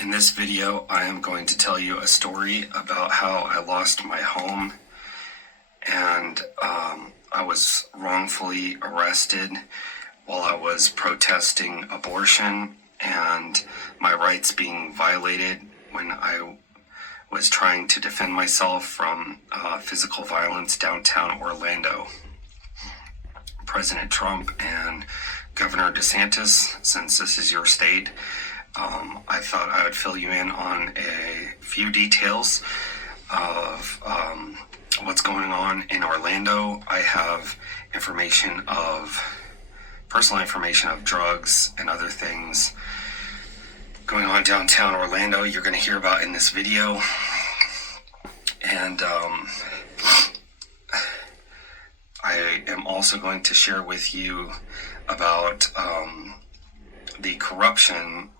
In this video, I am going to tell you a story about how I lost my home and I was wrongfully arrested while I was protesting abortion and my rights being violated when I was trying to defend myself from physical violence downtown Orlando. President Trump and Governor DeSantis, since this is your state, I thought I would fill you in on a few details of what's going on in Orlando. I have personal information of drugs and other things going on downtown Orlando you're going to hear about in this video. And I am also going to share with you about the corruption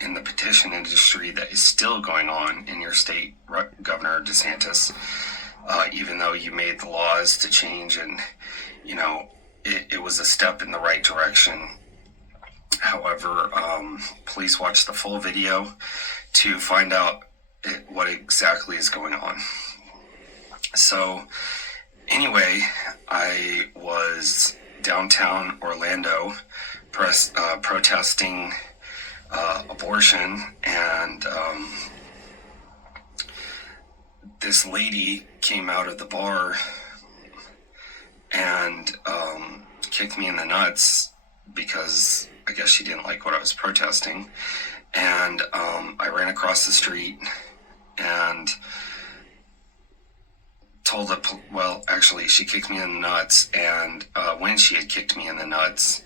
in the petition industry that is still going on in your state, Governor DeSantis, even though you made the laws to change and, it was a step in the right direction. However, please watch the full video to find out what exactly is going on. So, anyway, I was downtown Orlando protesting abortion, and this lady came out of the bar and kicked me in the nuts because I guess she didn't like what I was protesting. And I ran across the street and actually she kicked me in the nuts, and when she had kicked me in the nuts,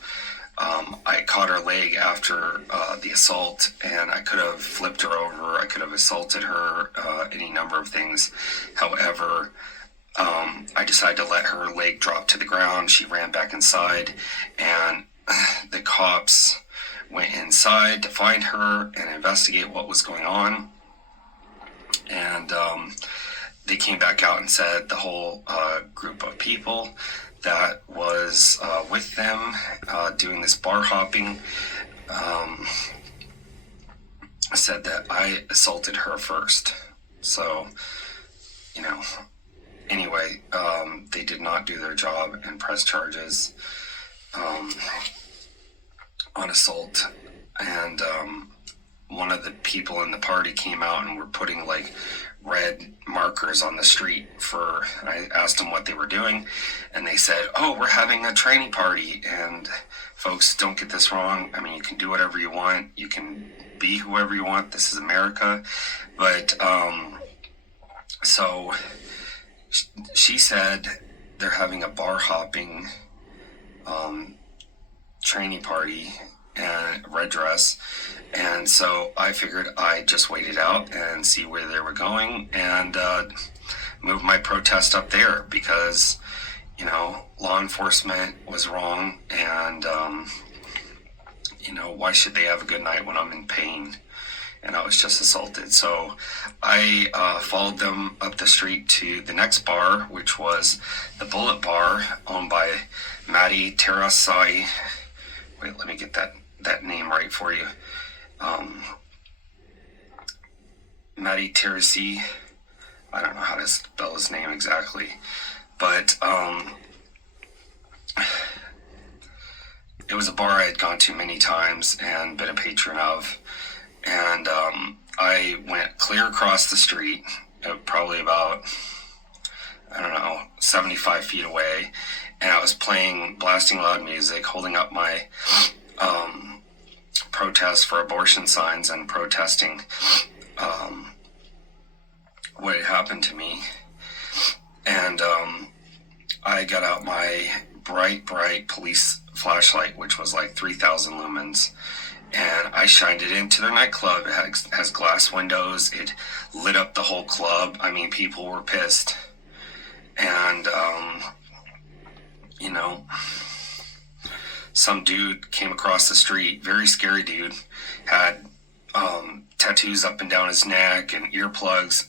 I caught her leg after the assault, and I could have flipped her over, I could have assaulted her, any number of things. However, I decided to let her leg drop to the ground. She ran back inside, and the cops went inside to find her and investigate what was going on. And they came back out and said the whole group of people that was with them doing this bar hopping said that I assaulted her first. So, anyway, they did not do their job and press charges on assault. And one of the people in the party came out and were putting red markers on the street I asked them what they were doing, and they said, "Oh, we're having a training party." And folks, don't get this wrong. I mean, you can do whatever you want. You can be whoever you want. This is America. But, so she said they're having a bar hopping, training party and red dress. And so I figured I'd just wait it out and see where they were going and move my protest up there because, law enforcement was wrong, and, why should they have a good night when I'm in pain and I was just assaulted? So I followed them up the street to the next bar, which was the Bullet Bar, owned by Maddie Terasai. Wait, let me get that name right for you. Maddie Terasai. I don't know how to spell his name exactly, but it was a bar I had gone to many times and been a patron of. And I went clear across the street, probably about, 75 feet away, and I was blasting loud music, holding up my protest for abortion signs and protesting what had happened to me. And I got out my bright police flashlight, which was 3,000 lumens, and I shined it into their nightclub. It has glass windows. It lit up the whole club. I mean, people were pissed. And, some dude came across the street, very scary dude, had tattoos up and down his neck and earplugs,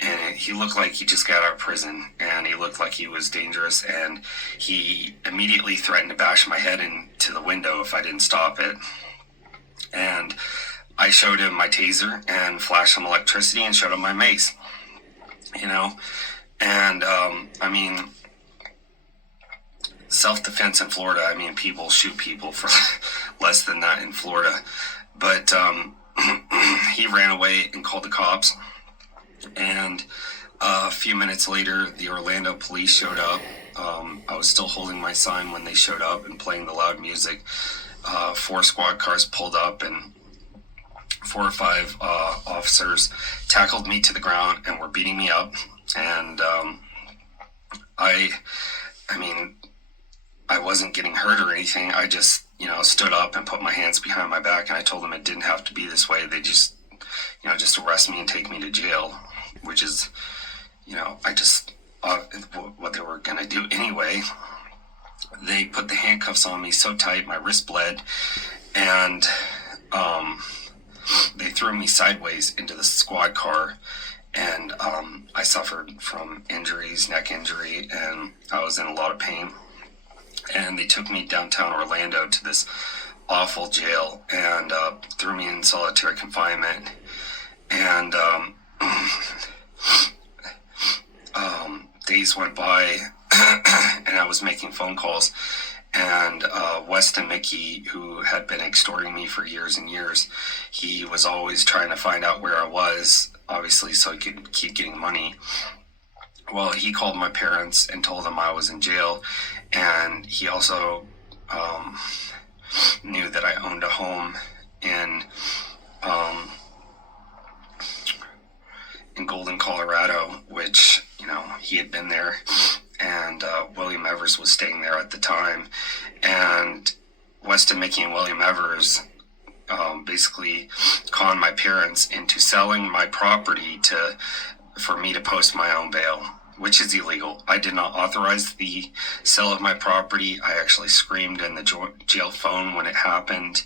and he looked like he just got out of prison, and he looked like he was dangerous, and he immediately threatened to bash my head into the window if I didn't stop it. And I showed him my taser and flashed some electricity and showed him my mace, you know. And I mean, self-defense in Florida, I mean, people shoot people for less than that in Florida. But he ran away and called the cops. And a few minutes later, the Orlando police showed up. I was still holding my sign when they showed up and playing the loud music. 4 squad cars pulled up, and 4 or 5 officers tackled me to the ground and were beating me up. And I mean, I wasn't getting hurt or anything. I just, stood up and put my hands behind my back, and I told them it didn't have to be this way. They just, just arrest me and take me to jail, which is, I just, what they were going to do anyway. They put the handcuffs on me so tight, my wrist bled, and they threw me sideways into the squad car, and I suffered from injuries, neck injury, and I was in a lot of pain. And they took me downtown Orlando to this awful jail and threw me in solitary confinement. And days went by, and I was making phone calls. And Weston Mickey, who had been extorting me for years and years, he was always trying to find out where I was, obviously, so he could keep getting money. Well, he called my parents and told them I was in jail, and he also knew that I owned a home in Golden, Colorado, which, he had been there, and William Evers was staying there at the time. And Weston Mickey and William Evers basically conned my parents into selling my property for me to post my own bail, which is illegal. I did not authorize the sale of my property. I actually screamed in the jail phone when it happened.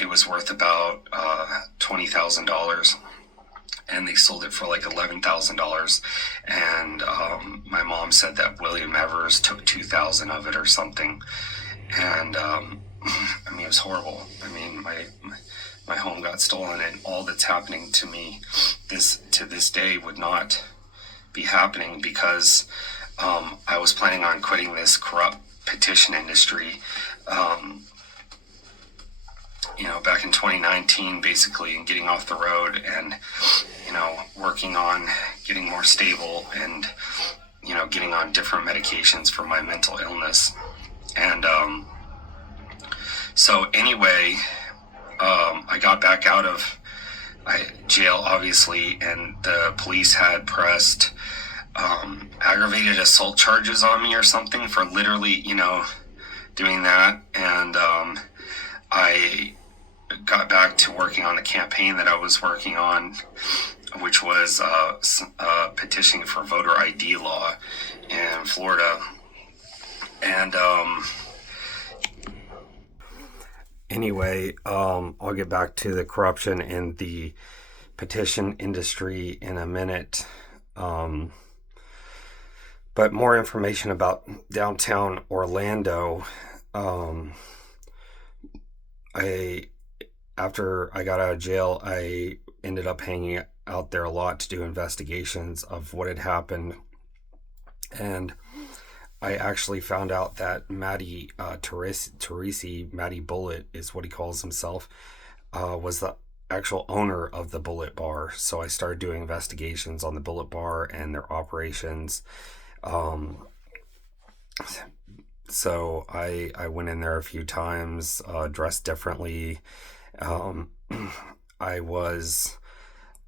It was worth about $20,000. And they sold it for like $11,000. And my mom said that William Evers took $2,000 of it or something. And it was horrible. My home got stolen, and all that's happening to me to this day would not be happening because I was planning on quitting this corrupt petition industry. Back in 2019, basically, and getting off the road and, working on getting more stable and, getting on different medications for my mental illness. And so anyway, I got back out of jail, obviously, and the police had pressed aggravated assault charges on me or something for literally, doing that. And I got back to working on the campaign that I was working on, which was petitioning for voter ID law in Florida. And anyway, I'll get back to the corruption in the petition industry in a minute. But more information about downtown Orlando. After I got out of jail, I ended up hanging out there a lot to do investigations of what had happened. And I actually found out that Matty Teresi, Matty Bullet is what he calls himself, was the actual owner of the Bullet Bar. So I started doing investigations on the Bullet Bar and their operations. So I went in there a few times, dressed differently. I was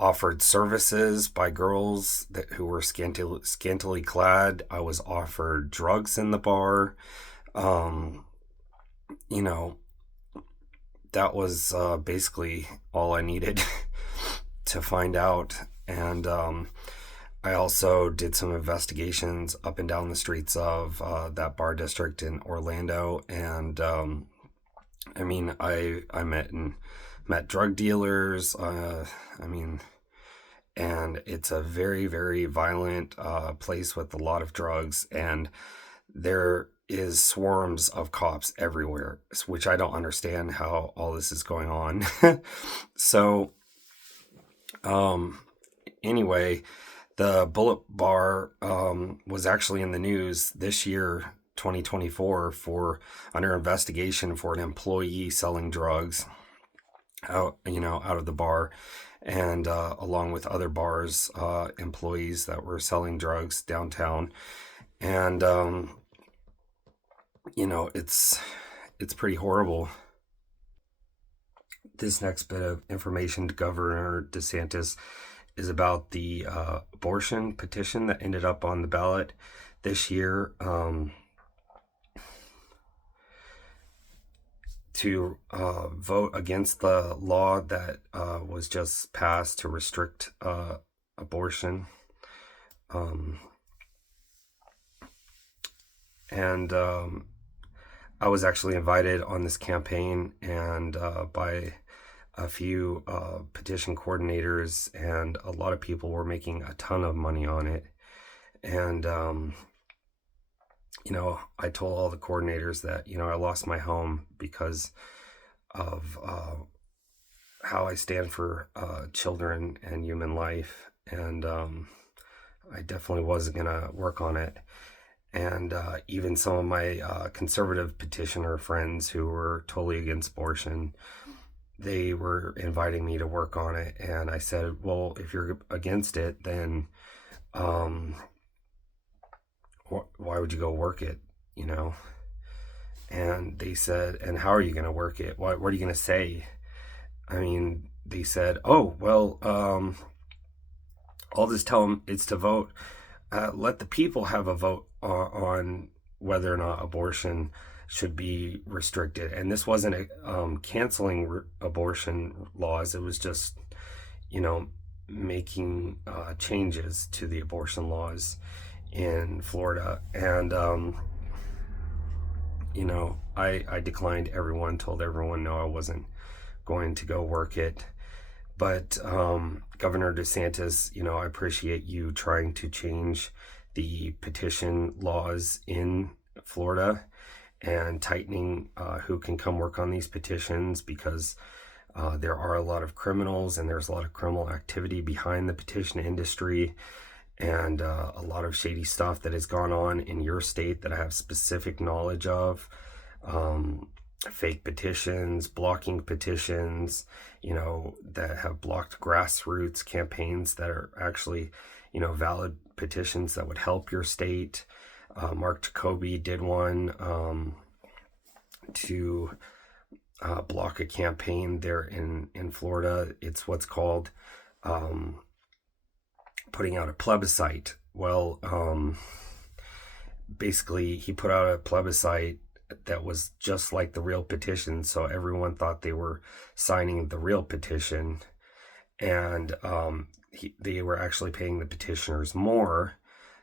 offered services by girls who were scantily clad. I was offered drugs in the bar. That was basically all I needed to find out. And I also did some investigations up and down the streets of that bar district in Orlando. And I met drug dealers. And it's a very, very violent place with a lot of drugs. And there is swarms of cops everywhere, which I don't understand how all this is going on. So, anyway, the Bullet Bar was actually in the news this year, 2024, for under investigation for an employee selling drugs out of the bar, and along with other bars, employees that were selling drugs downtown. And it's pretty horrible. This next bit of information to Governor DeSantis is about the abortion petition that ended up on the ballot this year, to vote against the law that was just passed to restrict abortion. And I was actually invited on this campaign, and by a few petition coordinators, and a lot of people were making a ton of money on it. And I told all the coordinators that I lost my home because of how I stand for children and human life, and I definitely wasn't gonna work on it. And even some of my conservative petitioner friends who were totally against abortion, they were inviting me to work on it. And I said, well, if you're against it, then why would you go work it, And they said, and how are you going to work it? What are you going to say? I mean, they said, oh, well, I'll just tell them it's to vote. Let the people have a vote on whether or not abortion should be restricted. And this wasn't canceling abortion laws. It was just, making changes to the abortion laws in Florida. And, I declined everyone, told everyone no, I wasn't going to go work it. But Governor DeSantis, I appreciate you trying to change the petition laws in Florida and tightening who can come work on these petitions, because there are a lot of criminals and there's a lot of criminal activity behind the petition industry, and a lot of shady stuff that has gone on in your state that I have specific knowledge of. Fake petitions, blocking petitions, that have blocked grassroots campaigns that are actually, valid petitions that would help your state. Mark Jacoby did one to block a campaign there in Florida. It's what's called putting out a plebiscite. Well, basically, he put out a plebiscite that was just like the real petition, so everyone thought they were signing the real petition, and they were actually paying the petitioners more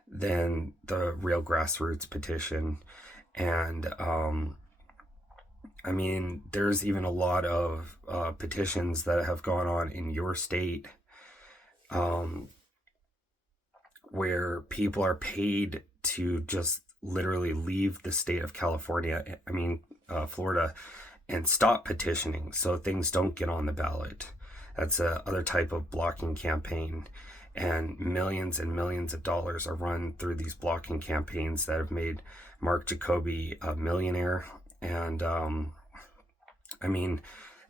than the real grassroots petition. And there's even a lot of petitions that have gone on in your state where people are paid to just literally leave the state of Florida, and stop petitioning so things don't get on the ballot. That's a other type of blocking campaign, and millions of dollars are run through these blocking campaigns that have made Mark Jacoby a millionaire. And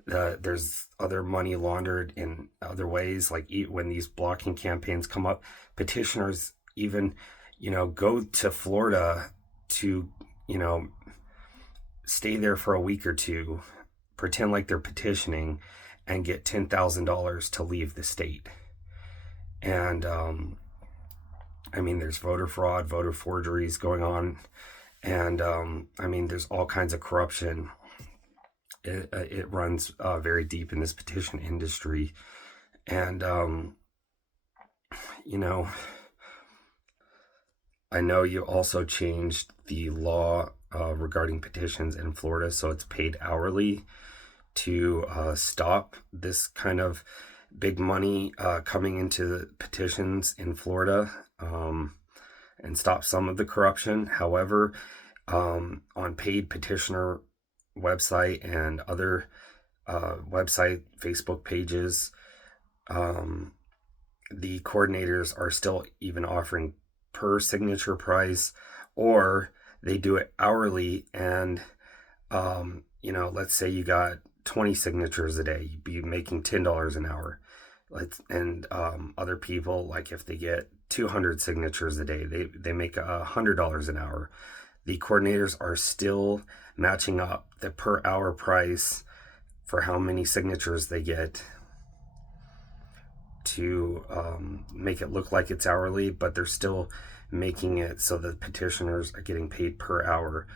there's other money laundered in other ways, like when these blocking campaigns come up, petitioners even go to Florida to, stay there for a week or two, pretend like they're petitioning, and get $10,000 to leave the state. And, there's voter fraud, voter forgeries going on. And, there's all kinds of corruption. It runs very deep in this petition industry. And, I know you also changed the law regarding petitions in Florida, so it's paid hourly to stop this kind of big money coming into the petitions in Florida, and stop some of the corruption. However, on paid petitioner website and other website Facebook pages. The coordinators are still even offering per signature price, or they do it hourly. And let's say you got 20 signatures a day, you'd be making $10 an hour. And other people, like if they get 200 signatures a day, they make $100 an hour. The coordinators are still matching up the per hour price for how many signatures they get to make it look like it's hourly, but they're still making it so that petitioners are getting paid per hour.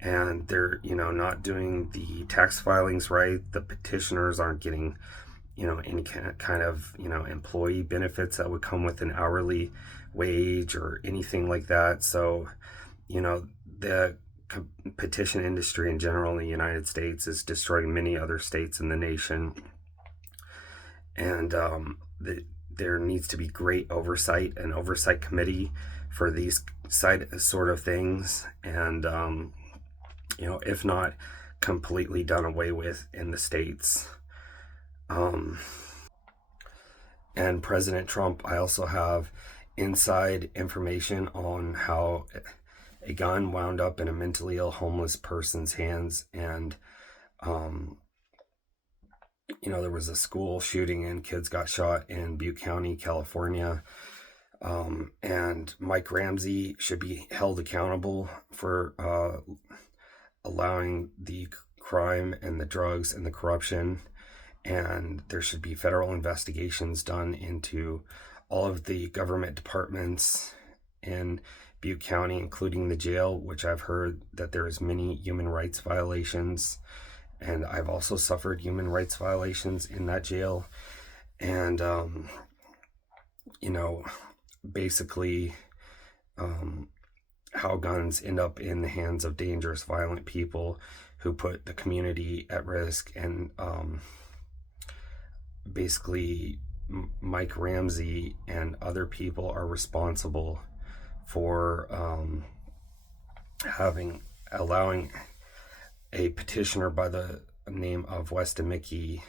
And they're not doing the tax filings right. The petitioners aren't getting any kind of employee benefits that would come with an hourly wage or anything like that. So the petition industry in general in the United States is destroying many other states in the nation. And there needs to be great oversight, an oversight committee for these sort of things. And if not completely done away with in the states. And President Trump, I also have inside information on how a gun wound up in a mentally ill homeless person's hands. And there was a school shooting and kids got shot in Butte County, California. And Mike Ramsey should be held accountable for allowing the crime and the drugs and the corruption. And there should be federal investigations done into all of the government departments in Butte County, including the jail, which I've heard that there is many human rights violations. And I've also suffered human rights violations in that jail. And, basically, how guns end up in the hands of dangerous, violent people who put the community at risk. And basically, Mike Ramsey and other people are responsible for allowing a petitioner by the name of Weston Mickey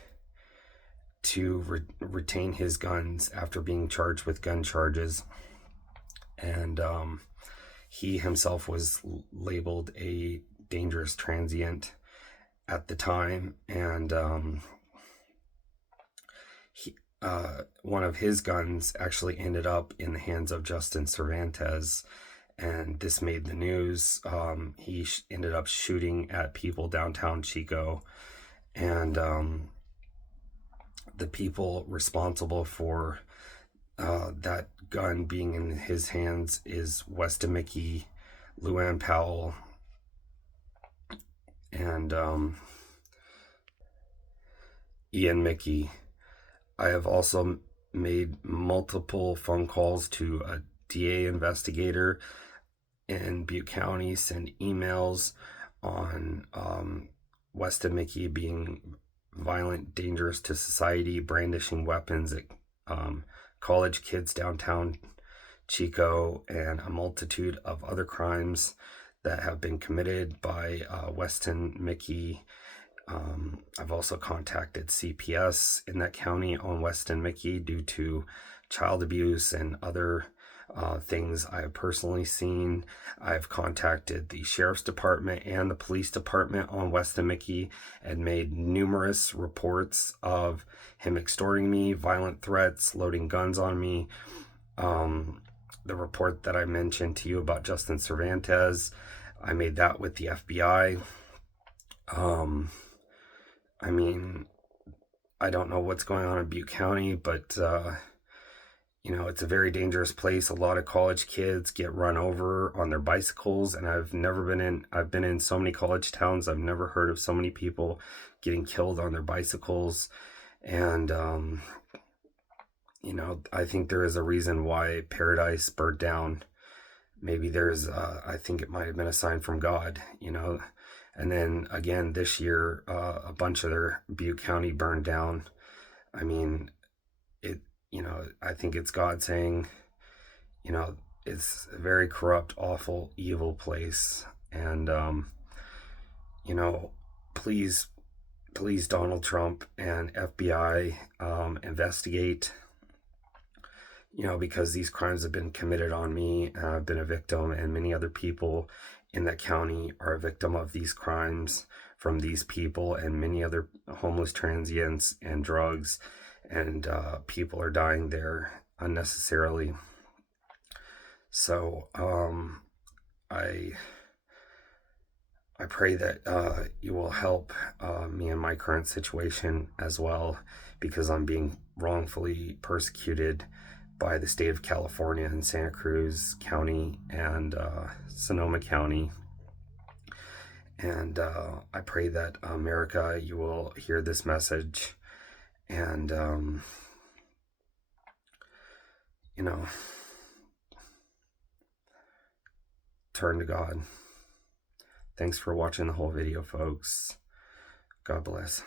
to retain his guns after being charged with gun charges. And he himself was labeled a dangerous transient at the time. And one of his guns actually ended up in the hands of Justin Cervantes, and this made the news. He ended up shooting at people downtown Chico, and the people responsible for that gun being in his hands is Weston Mickey, Luann Powell, and Ian Mickey. I have also made multiple phone calls to a DA investigator in Butte County, send emails on Weston Mickey being violent, dangerous to society, brandishing weapons at college kids downtown Chico, and a multitude of other crimes that have been committed by Weston Mickey. I've also contacted CPS in that county on Weston Mickey due to child abuse and other things I have personally seen. I've contacted the sheriff's department and the police department on Weston Mickey and made numerous reports of him extorting me, violent threats, loading guns on me. The report that I mentioned to you about Justin Cervantes, I made that with the FBI. I don't know what's going on in Butte County, but it's a very dangerous place. A lot of college kids get run over on their bicycles, and I've been in so many college towns. I've never heard of so many people getting killed on their bicycles. And, I think there is a reason why Paradise burned down. Maybe I think it might have been a sign from God, And then again, this year, a bunch of their Butte County burned down. I think it's God saying, it's a very corrupt, awful, evil place. And, you know, please, please, Donald Trump and FBI, investigate, because these crimes have been committed on me. I've been a victim, and many other people in that county are a victim of these crimes from these people, and many other homeless transients and drugs, and people are dying there unnecessarily. So I pray that you will help me in my current situation as well, because I'm being wrongfully persecuted by the state of California and Santa Cruz County and Sonoma County. And I pray that America, you will hear this message and, turn to God. Thanks for watching the whole video, folks. God bless.